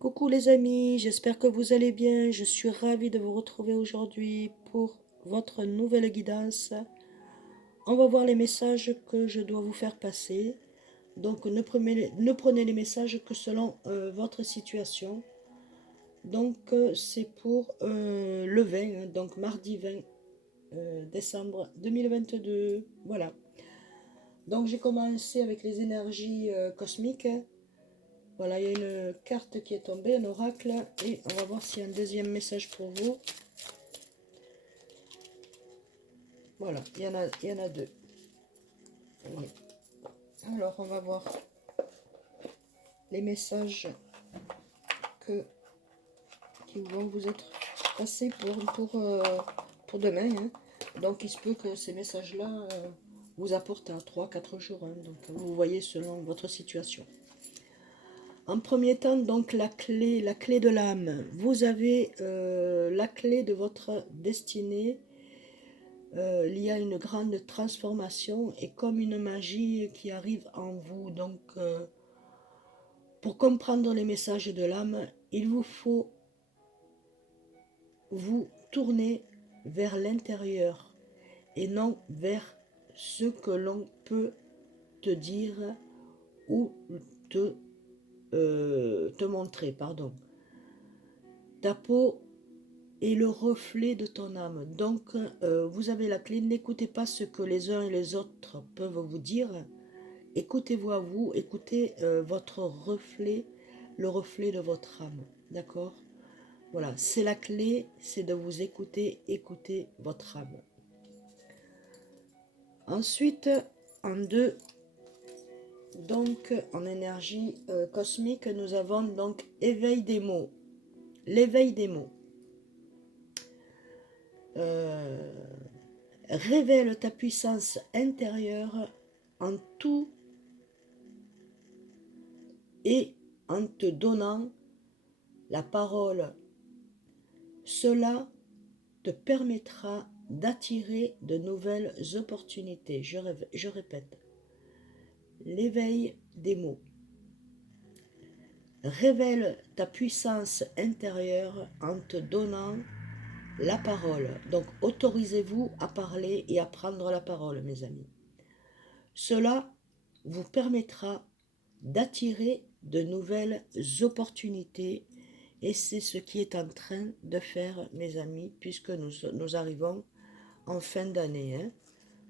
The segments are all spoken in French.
Coucou les amis, j'espère que vous allez bien. Je suis ravie de vous retrouver aujourd'hui pour votre nouvelle guidance. On va voir les messages que je dois vous faire passer. Donc ne prenez les messages que selon votre situation. Donc c'est pour le 20, hein, donc mardi 20 décembre 2022. Voilà. Donc j'ai commencé avec les énergies cosmiques. Voilà, il y a une carte qui est tombée, un oracle, et on va voir s'il y a un deuxième message pour vous. Voilà, il y en a deux. Oui. Alors, on va voir les messages que, qui vont vous être passés pour demain, hein. Donc, il se peut que ces messages-là vous apportent à 3-4 jours, hein. Donc, vous voyez selon votre situation. En premier temps, donc, la clé de l'âme. Vous avez la clé de votre destinée. Il y a une grande transformation et comme une magie qui arrive en vous. Donc, pour comprendre les messages de l'âme, il vous faut vous tourner vers l'intérieur et non vers ce que l'on peut te dire ou te montrer. Pardon. Ta peau est le reflet de ton âme. Donc, vous avez la clé. N'écoutez pas ce que les uns et les autres peuvent vous dire. Écoutez-vous à vous, écoutez votre reflet, le reflet de votre âme. D'accord? Voilà, c'est la clé, c'est de vous écouter, écouter votre âme. Ensuite, en deux, donc en énergie cosmique, nous avons donc éveil des mots. L'éveil des mots. Révèle ta puissance intérieure en tout et en te donnant la parole. Cela te permettra d'attirer de nouvelles opportunités. Je répète, l'éveil des mots. Révèle ta puissance intérieure en te donnant la parole. Donc autorisez-vous à parler et à prendre la parole, mes amis. Cela vous permettra d'attirer de nouvelles opportunités et c'est ce qui est en train de faire, mes amis, puisque nous arrivons en fin d'année, hein.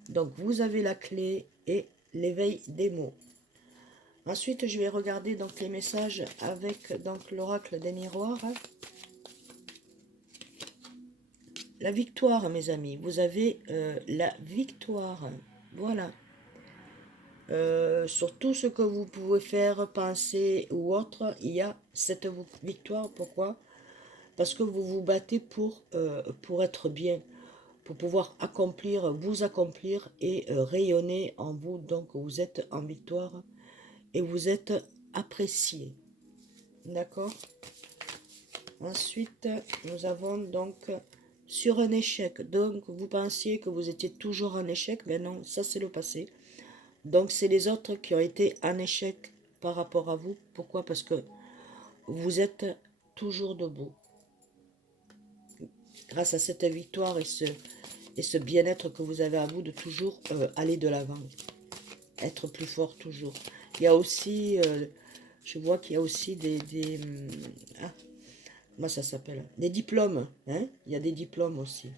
Donc vous avez la clé et l'éveil des mots. Ensuite, je vais regarder donc les messages avec donc l'oracle des miroirs. La victoire, mes amis. Vous avez la victoire. Voilà. Sur tout ce que vous pouvez faire, penser ou autre, il y a cette victoire. Pourquoi? Parce que vous vous battez pour être bien, pour pouvoir vous accomplir et rayonner en vous. Donc vous êtes en victoire et vous êtes apprécié. D'accord? Ensuite, nous avons donc sur un échec. Donc vous pensiez que vous étiez toujours en échec, mais non, ça c'est le passé. Donc c'est les autres qui ont été en échec par rapport à vous. Pourquoi? Parce que vous êtes toujours debout. Grâce à cette victoire et ce bien-être que vous avez à vous de toujours aller de l'avant, être plus fort toujours. Il y a aussi, je vois qu'il y a aussi comment ça s'appelle? Des diplômes, hein? Il y a des diplômes aussi.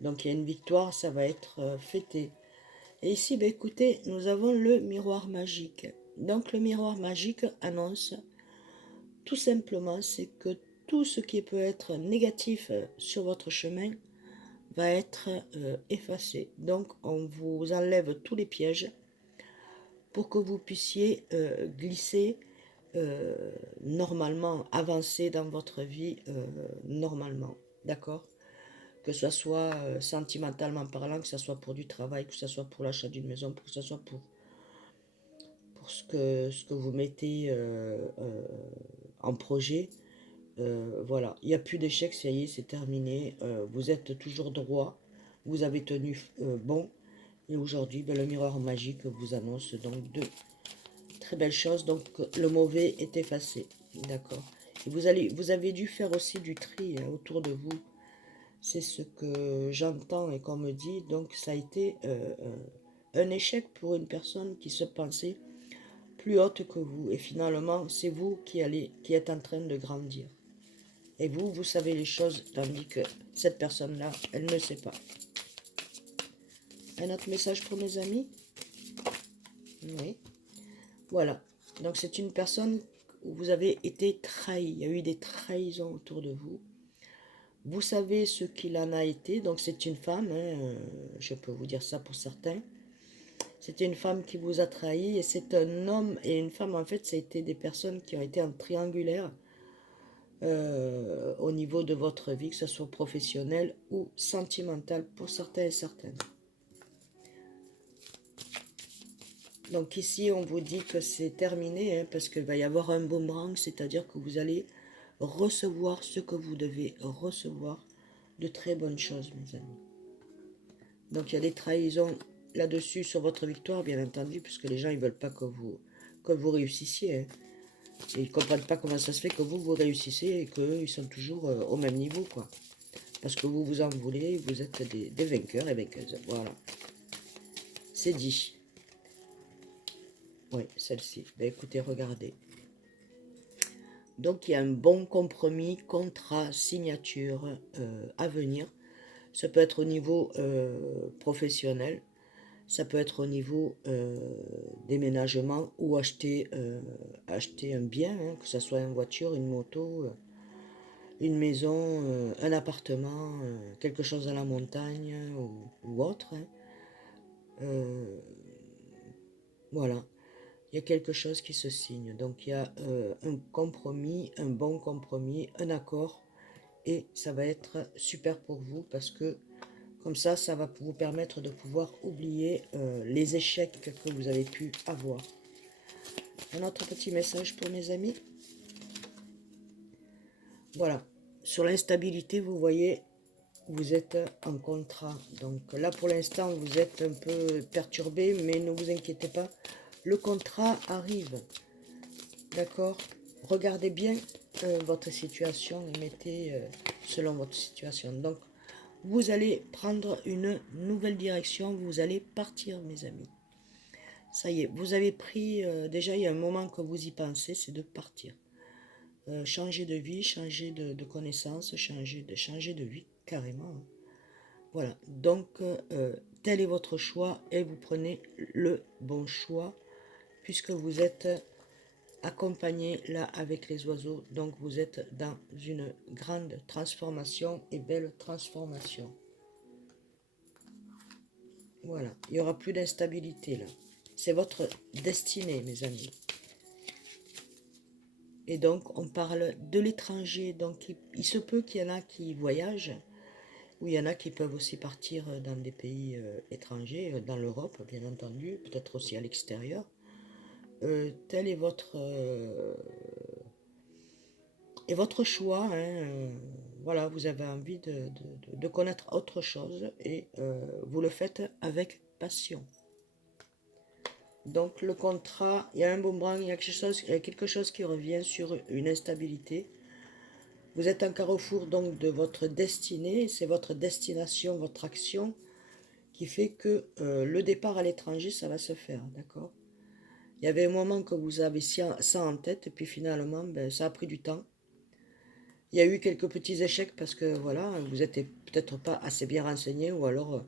Donc il y a une victoire, ça va être fêté. Et ici, ben, écoutez, nous avons le miroir magique. Donc le miroir magique annonce tout simplement, c'est que tout ce qui peut être négatif sur votre chemin va être effacé. Donc on vous enlève tous les pièges pour que vous puissiez glisser normalement, avancer dans votre vie normalement. D'accord? Que ce soit sentimentalement parlant, que ce soit pour du travail, que ce soit pour l'achat d'une maison, que ce soit pour ce que vous mettez en projet. Voilà, il n'y a plus d'échecs, ça y est, c'est terminé. Vous êtes toujours droit, vous avez tenu bon. Et aujourd'hui, ben, le miroir magique vous annonce donc de très belles choses. Donc le mauvais est effacé. D'accord. Et vous avez dû faire aussi du tri hein, autour de vous. C'est ce que j'entends et qu'on me dit. Donc ça a été un échec pour une personne qui se pensait plus haute que vous. Et finalement, c'est vous qui êtes en train de grandir. Et vous, vous savez les choses, tandis que cette personne-là, elle ne sait pas. Un autre message pour mes amis? Oui. Voilà. Donc c'est une personne où vous avez été trahi. Il y a eu des trahisons autour de vous. Vous savez ce qu'il en a été. Donc c'est une femme, hein, je peux vous dire ça pour certains. C'était une femme qui vous a trahi et c'est un homme et une femme. En fait, ça a été des personnes qui ont été en triangulaire au niveau de votre vie, que ce soit professionnel ou sentimental pour certains et certaines. Donc ici, on vous dit que c'est terminé, hein, parce qu'il va y avoir un boomerang, c'est-à-dire que vous allez recevoir ce que vous devez recevoir, de très bonnes choses, mes amis. Donc il y a des trahisons là-dessus sur votre victoire, bien entendu, puisque les gens ils veulent pas que vous réussissiez. Hein. Et ils ne comprennent pas comment ça se fait que vous réussissez et qu'eux, ils sont toujours au même niveau, quoi. Parce que vous vous en voulez, vous êtes des vainqueurs et vainqueuses. Voilà. C'est dit. Oui, celle-ci. Ben, écoutez, regardez. Donc, il y a un bon compromis, contrat, signature à venir. Ça peut être au niveau professionnel. Ça peut être au niveau déménagement ou acheter un bien, hein, que ce soit une voiture, une moto, une maison, un appartement, quelque chose à la montagne ou autre. Hein. Voilà. Il y a quelque chose qui se signe. Donc il y a un compromis, un bon compromis, un accord. Et ça va être super pour vous parce que comme ça va vous permettre de pouvoir oublier les échecs que vous avez pu avoir. Un autre petit message pour mes amis. Voilà. Sur l'instabilité, vous voyez, vous êtes en contrat. Donc là, pour l'instant, vous êtes un peu perturbé, mais ne vous inquiétez pas. Le contrat arrive. D'accord? Regardez bien votre situation et mettez selon votre situation. Donc, vous allez prendre une nouvelle direction. Vous allez partir, mes amis. Ça y est, vous avez pris... déjà, il y a un moment que vous y pensez, c'est de partir. Changer de vie, changer de connaissances, changer de vie, carrément. Voilà, donc tel est votre choix et vous prenez le bon choix puisque vous êtes accompagné là avec les oiseaux. Donc vous êtes dans une grande transformation et belle transformation. Voilà, il n'y aura plus d'instabilité là. C'est votre destinée, mes amis. Et donc on parle de l'étranger. Donc il se peut qu'il y en a qui voyagent. Ou il y en a qui peuvent aussi partir dans des pays étrangers, dans l'Europe bien entendu, peut-être aussi à l'extérieur. Tel est votre choix. Hein, voilà, vous avez envie de connaître autre chose et vous le faites avec passion. Donc le contrat, il y a un boomerang, il y a quelque chose qui revient sur une instabilité. Vous êtes un carrefour donc de votre destinée, c'est votre destination, votre action qui fait que le départ à l'étranger, ça va se faire, d'accord? Il y avait un moment que vous avez ça en tête, et puis finalement, ben, ça a pris du temps. Il y a eu quelques petits échecs parce que, voilà, vous n'étiez peut-être pas assez bien renseigné, ou alors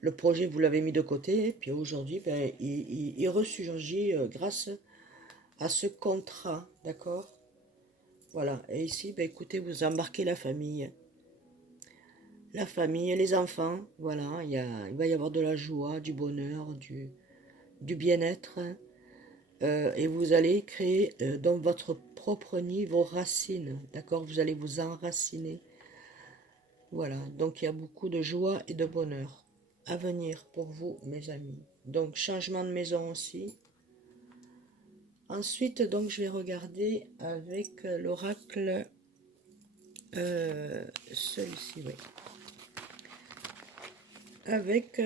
le projet, vous l'avez mis de côté, et puis aujourd'hui, ben, il ressurgit grâce à ce contrat, d'accord? Voilà, et ici, ben, écoutez, vous embarquez la famille et les enfants, voilà, il va y avoir de la joie, du bonheur, du bien-être, hein. Et vous allez créer dans votre propre nid vos racines, d'accord? Vous allez vous enraciner. Voilà, donc il y a beaucoup de joie et de bonheur à venir pour vous, mes amis. Donc changement de maison aussi. Ensuite, donc je vais regarder avec l'oracle celui-ci, oui. Avec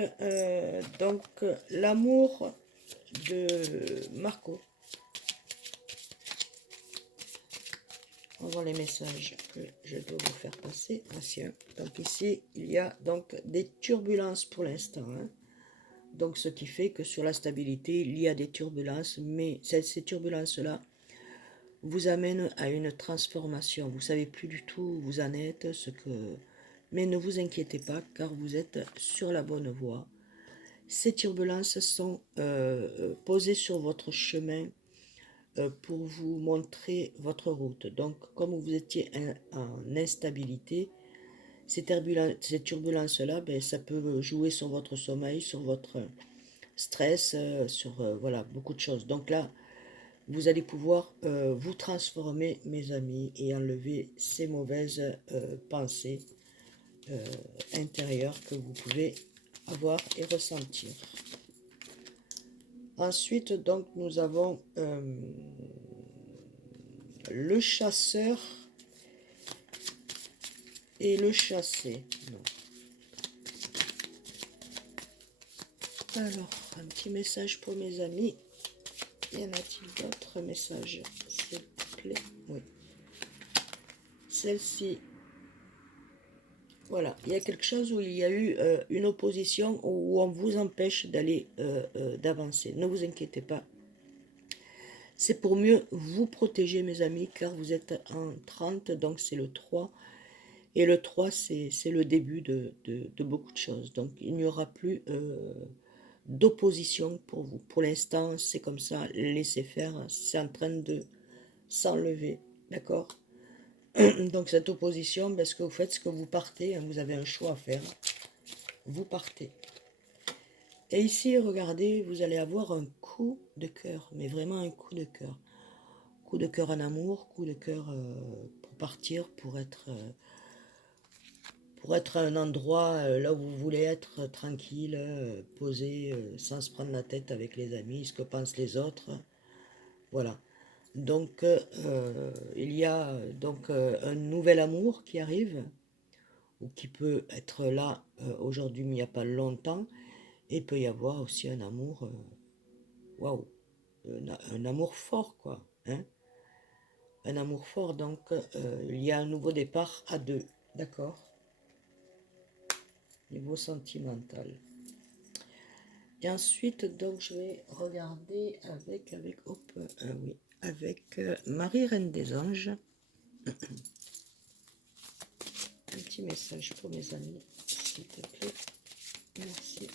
donc l'amour de Marco. On va voir les messages que je dois vous faire passer. Ancien. Donc ici, il y a donc des turbulences pour l'instant. Hein. Donc ce qui fait que sur la stabilité, il y a des turbulences, mais ces turbulences-là vous amènent à une transformation. Vous ne savez plus du tout où vous en êtes, mais ne vous inquiétez pas, car vous êtes sur la bonne voie. Ces turbulences sont posées sur votre chemin pour vous montrer votre route. Donc, comme vous étiez en instabilité, ces turbulences-là, ben, ça peut jouer sur votre sommeil, sur votre stress, sur voilà, beaucoup de choses. Donc là, vous allez pouvoir vous transformer, mes amis, et enlever ces mauvaises pensées intérieures que vous pouvez avoir et ressentir. Ensuite, donc, nous avons le chasseur et le chassé. Non. Alors, un petit message pour mes amis. Y en a-t-il d'autres messages, s'il vous plaît? Oui. Celle-ci. Voilà, il y a quelque chose où il y a eu une opposition où on vous empêche d'aller, d'avancer. Ne vous inquiétez pas. C'est pour mieux vous protéger, mes amis, car vous êtes en 30, donc c'est le 3. Et le 3, c'est le début de beaucoup de choses. Donc, il n'y aura plus d'opposition pour vous. Pour l'instant, c'est comme ça, laissez faire. C'est en train de s'enlever, d'accord? Donc, cette opposition, parce que vous faites ce que vous partez, hein, vous avez un choix à faire. Vous partez. Et ici, regardez, vous allez avoir un coup de cœur, mais vraiment un coup de cœur. Coup de cœur en amour, coup de cœur pour partir, pour être à un endroit là où vous voulez être tranquille, posé, sans se prendre la tête avec les amis, ce que pensent les autres. Voilà. Donc, il y a donc un nouvel amour qui arrive, ou qui peut être là aujourd'hui, mais il n'y a pas longtemps. Et il peut y avoir aussi un amour, waouh, un amour fort, quoi. Hein, un amour fort, donc il y a un nouveau départ à deux, d'accord? Niveau sentimental. Et ensuite, donc, je vais regarder avec oui, avec Marie, Reine des Anges. Un petit message pour mes amis, s'il te plaît. Merci.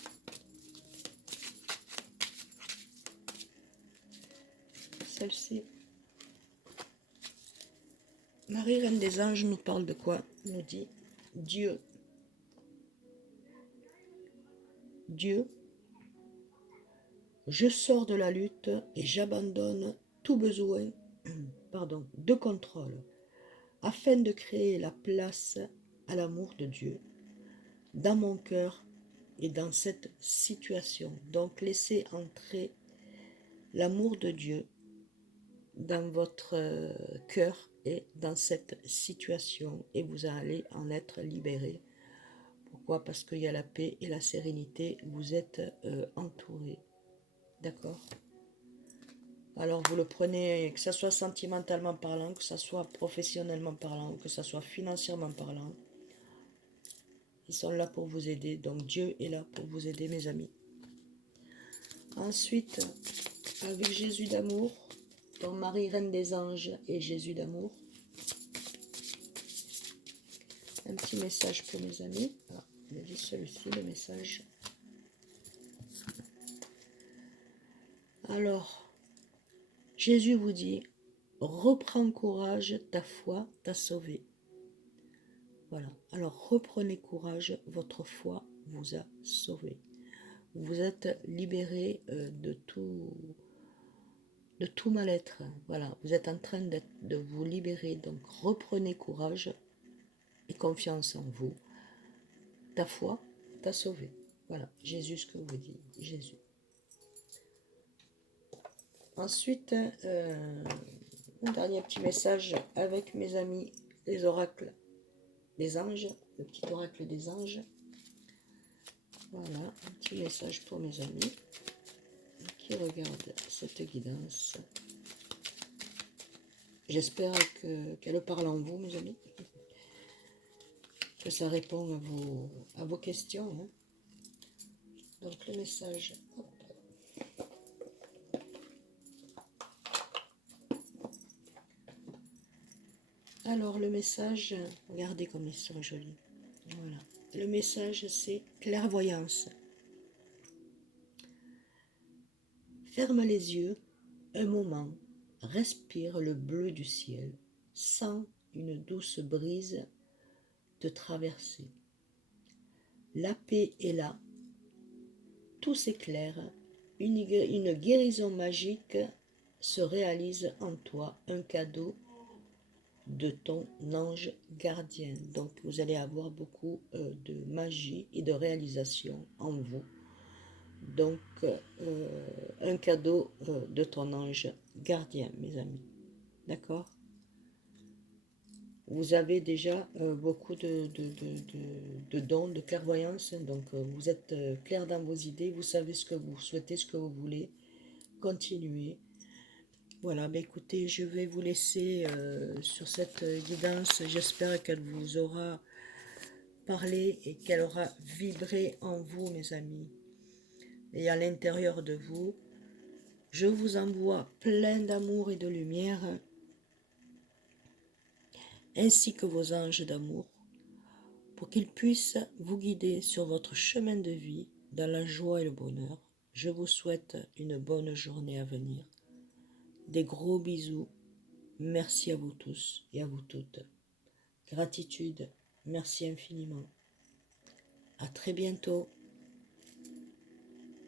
Celle-ci. Marie, Reine des Anges, nous parle de quoi? Nous dit Dieu. Dieu, je sors de la lutte et j'abandonne tout besoin de contrôle, afin de créer la place à l'amour de Dieu dans mon cœur et dans cette situation. Donc laissez entrer l'amour de Dieu dans votre cœur et dans cette situation, et vous allez en être libéré. Pourquoi? Parce qu'il y a la paix et la sérénité, vous êtes entouré. D'accord? Alors vous le prenez, que ce soit sentimentalement parlant, que ce soit professionnellement parlant, que ce soit financièrement parlant. Ils sont là pour vous aider. Donc Dieu est là pour vous aider, mes amis. Ensuite, avec Jésus d'amour, donc Marie, Reine des Anges et Jésus d'amour. Un petit message pour mes amis. Ah, il dit celui-ci, le message. Alors, Jésus vous dit, reprends courage, ta foi t'a sauvé. Voilà. Alors reprenez courage, votre foi vous a sauvé. Vous êtes libéré de tout mal-être. Voilà. Vous êtes en train de vous libérer. Donc reprenez courage et confiance en vous. Ta foi t'a sauvé. Voilà. Jésus, ce que vous dit. Jésus. Ensuite, un dernier petit message avec mes amis, les oracles des anges, le petit oracle des anges. Voilà, un petit message pour mes amis qui regardent cette guidance. J'espère qu'elle parle en vous, mes amis. Que ça répond à vos questions. Hein. Donc le message. Hop. Alors le message, regardez comme ils sont jolis. Voilà. Le message c'est clairvoyance. Ferme les yeux un moment, respire le bleu du ciel, sens une douce brise te traverser. La paix est là, tout s'éclaire, une guérison magique se réalise en toi, un cadeau de ton ange gardien. Donc vous allez avoir beaucoup de magie et de réalisation en vous. Donc un cadeau de ton ange gardien, mes amis. D'accord? Vous avez déjà beaucoup de dons, de clairvoyance. Donc vous êtes clair dans vos idées, vous savez ce que vous souhaitez, ce que vous voulez. Continuez. Voilà, bah écoutez, je vais vous laisser sur cette guidance. J'espère qu'elle vous aura parlé et qu'elle aura vibré en vous, mes amis, et à l'intérieur de vous. Je vous envoie plein d'amour et de lumière, ainsi que vos anges d'amour, pour qu'ils puissent vous guider sur votre chemin de vie, dans la joie et le bonheur. Je vous souhaite une bonne journée à venir. Des gros bisous. Merci à vous tous et à vous toutes. Gratitude, merci infiniment. À très bientôt.